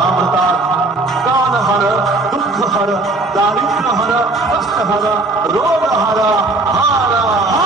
म्हणतात कान हर, दुःख हर, दारिद्र्य हर, कष्ट हर, रोग हर, हार